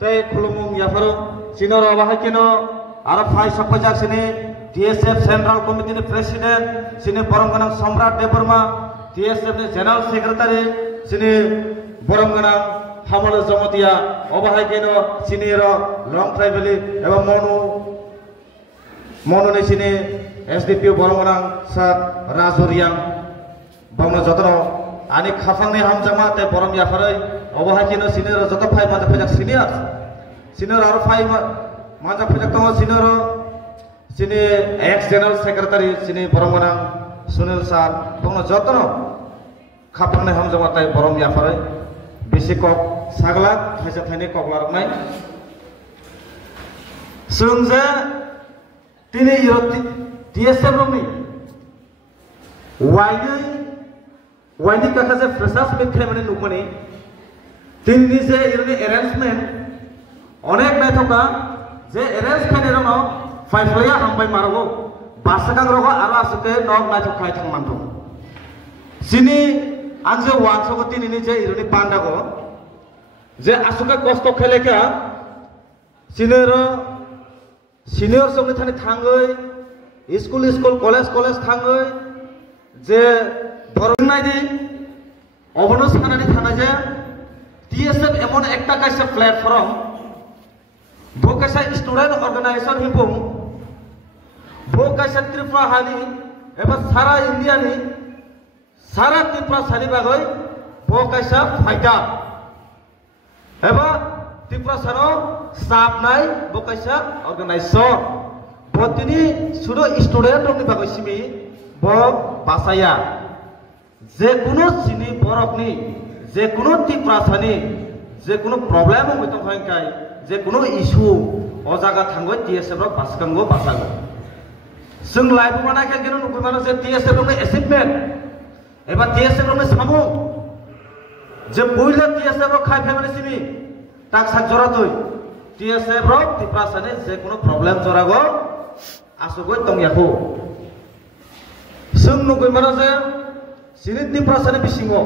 tei khulumung yafaru sinor obahai kino aro phai sapajak sini DSF Central Committee ni President sini borongganang Samrat Deborma DSF ni General Secretary sini borongganang Hamal Jamotia obahai kino sini ro Long Tribally eba monu ni sini SDP borongganang Sat Razuriang bangno jotro ani khafang ni hamjama te borom yafarai obahai kino sini ro joto phai mata phajak senior aro phai mata phajak tong sini ex General Secretary sini borongganang Sunil Sar bangno jotro khafang ni hamjama te borom yafarai bisi kok sagla khaisa thaini kok larnai sungja tini yoti DSF rongni waini kaka je freshers meet khaimani nukmani tini je ironi arrangement onek nai thoka je arrange khaine rono faiflaya hambai marago basakang rogo aro asuke nok nai thok khai thang manthong sini anje wansoko tini ni je ironi pandago je asuke kosto kheleka senior somni thani thangoi school college thangoi je ধরনাই দি অবনস খানানি থানা যে TSF এমন একটা কাইসা platform ভোকাইসা student organisation হিপুং ভোকাইসা Tripura হানি এবা সারা ইন্ডিয়ানি সারা ত্রিপুরা সানি বাগৈ ভোকাইসা ফাইটা এবা ত্রিপুরা সানো সাবনাই ভোকাইসা organisation বতিনি শুধু স্টুডেন্ট রংনি বাগৈ সিমি বক বাসায়া যে কোনো চিনি বরফনি যে কোনো ত্রিপুরাসানি যে কোনো প্রবলেম হইতো হয়কাই যে কোনো ইস্যু অজাগা থাঙ্গো টিএসএফ র বাসকাঙ্গো বাসাগো जों लाइफ माना के गेनो नुगु मानो जे टीएसएफ नो अचिवमेंट एबा टीएसएफ नो सामु जे पहिले टीएसएफ रो खाइ फेमाने सिमी ताक सा जरातोय टीएसएफ रो त्रिपुरासानि जे कोनो प्रॉब्लम जरागो आसुगो तंगयाखो जों नुगु मानो जे सिनि त्रिपुरासानि बिसिङो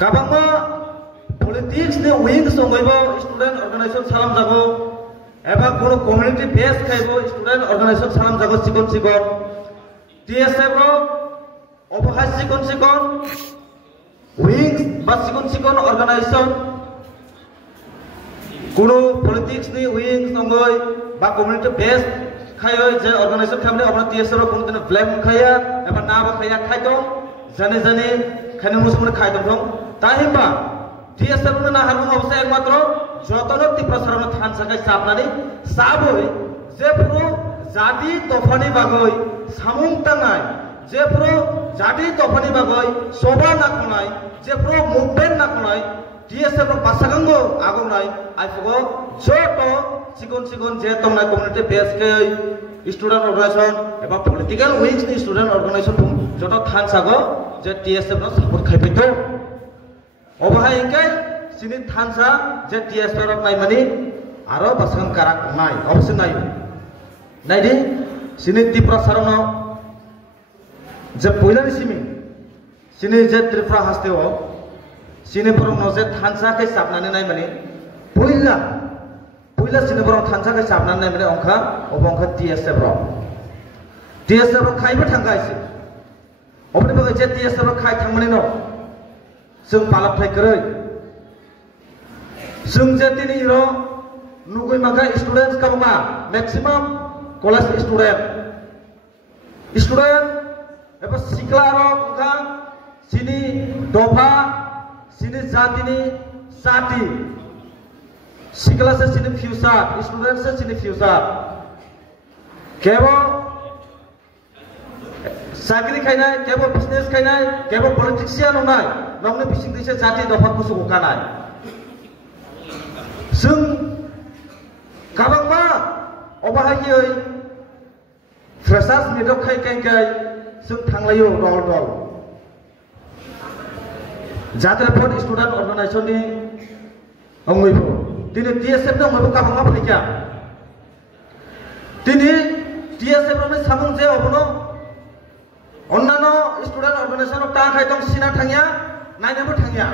काबांमा पॉलिटिक्स ने विंग्स संगैबो स्टूडेंट ऑर्गेनाइजेशन सालाम जागो एबा कोनो कम्युनिटी बेस खाइबो स्टूडेंट ऑर्गेनाइजेशन सालाम जागो सिकन टीएसएफ रो अबहाय सिकन विंग्स बा सिकन ऑर्गेनाइजेशन कोनो पॉलिटिक्स नि विंग्स संगै बा कम्युनिटी बेस खायो जे ऑर्गेनाइजेशन खामने अपना टीएसएफ रो कोनो दिन ब्लेम खाया एबा नाबा खाया खायतो जाने खाने मुसुमने खायतो दं ताहिबा टीएसएफ नो ना हारु अबसे एकमात्र जतन टिप्रसारन थान सकाय साबनानि साबय जेफ्रो जाति तफानि बागै सामुं तांगाय जेफ्रो जाति तफानि बागै सभा नाखनाय जेफ्रो मुभमेंट नाखनाय टीएसएफ नो बासागंगो आगोनाय आइफगो जतो सिगन जे तंनाय कम्युनिटी बेस के स्टूडेंट ऑर्गेनाइजेशन एबा पॉलिटिकल विंग्स नि स्टूडेंट ऑर्गेनाइजेशन जतो थान सागो जे टीएसएफ नो सपोर्ट खायफैतो अबहाय इंके सिनि थानसा जे टीएसएफ रो नायमानि आरो बासगन काराक नाय अबसे नायदि सिनि त्रिपुरा सारनो जे पहिलानि सिनि जे त्रिपुरा हास्तेओ सिनि बरंनो जे थानसा के साबनानै नायमानि पहिला सिनि बरं थानसा के साबनानै नायमानि अंखा टीएसएफ रो खायबो थांगायसि अबनि बगै जे टीएसएफ रो खाय थांमानि न जों पालाबथाय करै जों जे दिनै रो नुगै माखा स्टूडेंट्स काबा मैक्सिमम कॉलेज स्टूडेंट एबा सिक्ला रो का सिनि दफा सिनि जातिनि साथी सिक्ला से सिनि फ्यूचर स्टूडेंट से सिनि फ्यूचर केवल साख्रि खायनाय केवल बिजनेस खायनाय केवल पॉलिटिशियन होनाय नंगने बिसिं दिसे जाति दफा कुसु गखानाय जों काबांमा अबाहायै फ्रेशार्स मिटआव खाय जों थांलायो दल जात्राफोर स्टूडेंट ऑर्गेनाइजेशन नि अंगैबो दिनै टीएसएफ नि अंगैबो काबांमा फैका दिनै टीएसएफ नि सामुं जे अबनो अन्नानो स्टूडेंट ऑर्गेनाइजेशन ता खायदों सिना थांया नायनोबो थांया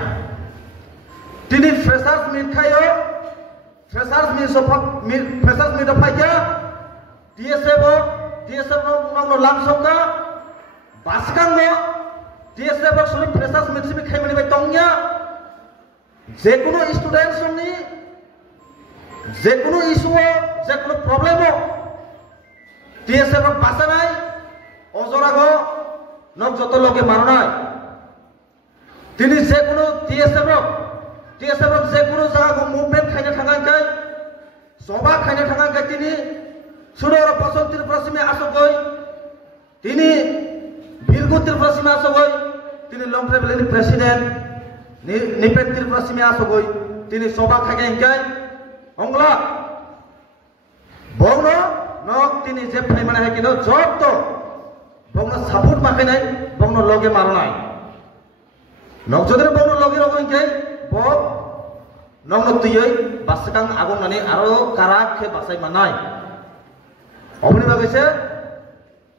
tini freshers meet khayo freshers meet of phaiya TSF no lamsonga baskango TSF suni freshers meet simi khaimani bai tongya jekono students ni jekono issue jekono problem TSF basanai ojorago nok joto loge maronai tini jekono TSF jekono jaga movement khaina thangai soba khaina thangai tini sudara pasantir prasime asogoi tini birgutir prasime asogoi tini long travel president nipentir prasime asogoi tini soba khagai ongla bongno nok tini je phaimana hai kino job to bongno support makinai bongno loge maronai nok jodre bongno loge rogoin kai bo nokno tuyoi basakang agong nani aro karak ke basai manai obni bagese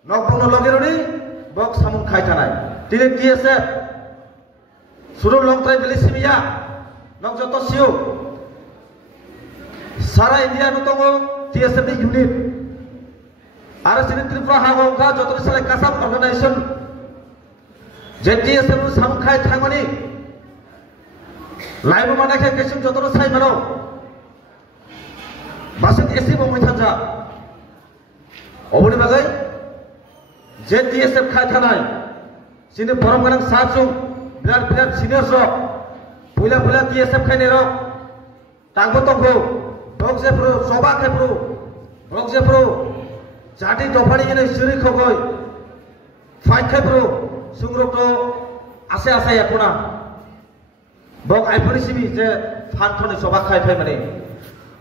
nok bongno loge roni bok samung khai tanai tini TSF suru long trai beli simia nok joto siu Sara India no tongo TSF ni unit. Ara sini Tripura hagong ka joto sale kasam organization. Je TSF no samkhai thangani. Live mana khe kesim joto sai mano. Basit esi bomoi thanja. Oboni bagai je TSF khai thanai. Sini borom ganang sajung birat senior so. Pula TSF khai nero. Tangbo tongbo Bokjepro, soba kepro, bokjepro, jati dofani jene suri khogoi, fight kepro, sungrokto, ase yakuna. Bok aipuri simi je phanthoni soba khai phai mane.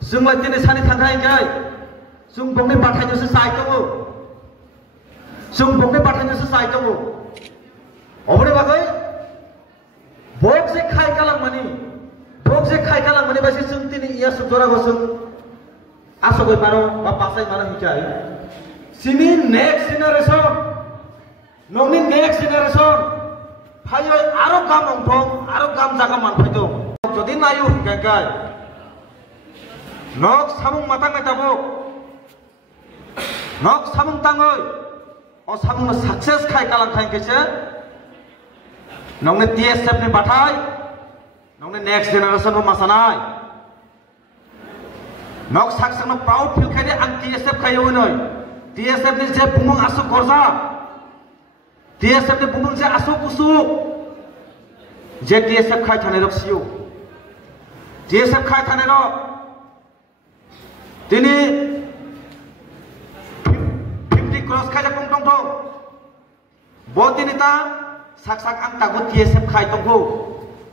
Sungma tini sani thangkai kai, sung bongni pathai jose sai tongo, sung bongni pathai jose sai tongo. Obone bagai, bok je khai kalang mani. Bokse khai kalang mani basi sung tini iya sujora gosung asogoi mano ba pasai mano hikai sini next generation nongni next generation phaioi aro kam ongthong aro kam jaga manphaido jodi nayu gagai nok samung matang metabo nok samung tangoi o samung success khai kalang khai kese nongni TSF ni bathai nongni next generation no masanai nok saksang no proud feel khai de ang TSF khai noi TSF ni je bumung asu korja TSF ni bumung je asu kusu je TSF khai thane rok siu TSF khai thane ro tini 50 cross khai ja kong tong thong bo tini ta sak ang tagu TSF khai tong ho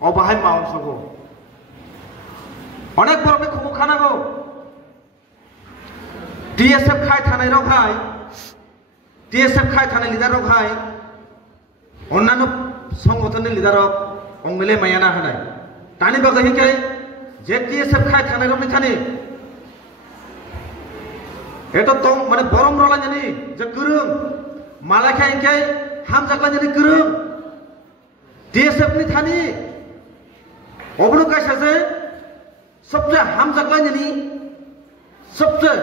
অবাহাই মাউন সগো অনেক বড় খুব খানাগো TSF খাই থানাই রখাই TSF খাই থানাই leader রখাই অন্যান্য সংগঠনের leader অংলে Maiana হানাই তানি বাগাহিকে যে TSF খাই থানাই রকনি থানি এটা তো মানে বরম রলা জানি যে গরুম মালাখাই ইনকে হাম জাকলা জানি গরুম TSF ni Thani Obro kaisa je sobje hamjakla ni sobje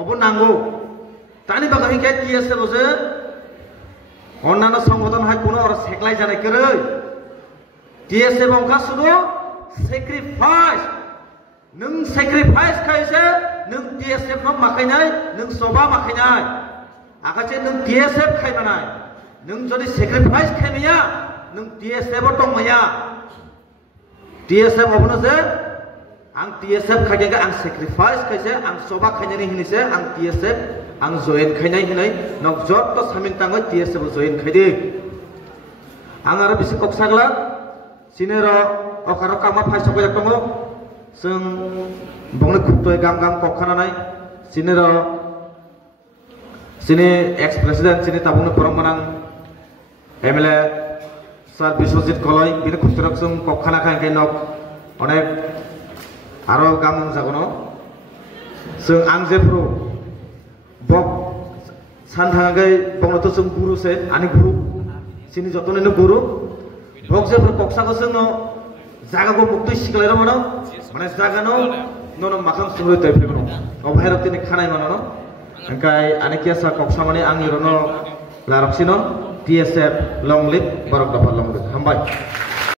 obo nango tani bagani ke TSF je onnano সংগঠন hai kono or seklai janai koroi TSF ongka sudo sacrifice nung sacrifice kaise nung TSF no makainai nung soba makainai akache nung TSF khai manai nung jodi sacrifice khaimaya nung TSF tongmaya TSF obno je ang TSF khagega ang sacrifice kaise ang soba khainani hinise ang TSF ang join khainai hinai nok jot to samin tango TSF join khaide ang ara bisi koksagla sinero okaro kama phai sokoi tongo sung bongni khuptoi gam kokhana nai sinero sini ex president sini tabungni borong manang MLA Sir Biswajit Koloi bini khuptirok sung kokhana khai nok onek aro gamung jagono sung ang jepro bok san thangai bongno to sung guru se ani guru sini jotone no guru bok jepro koksa ko sung no jaga go mukti siklai ro mano mane jaga no nono makam suhoi tai phego obhairo tini khanai mano no angkai anikia sa koksamani angi rono laroksino TSF long lip borok dapal long lip hambai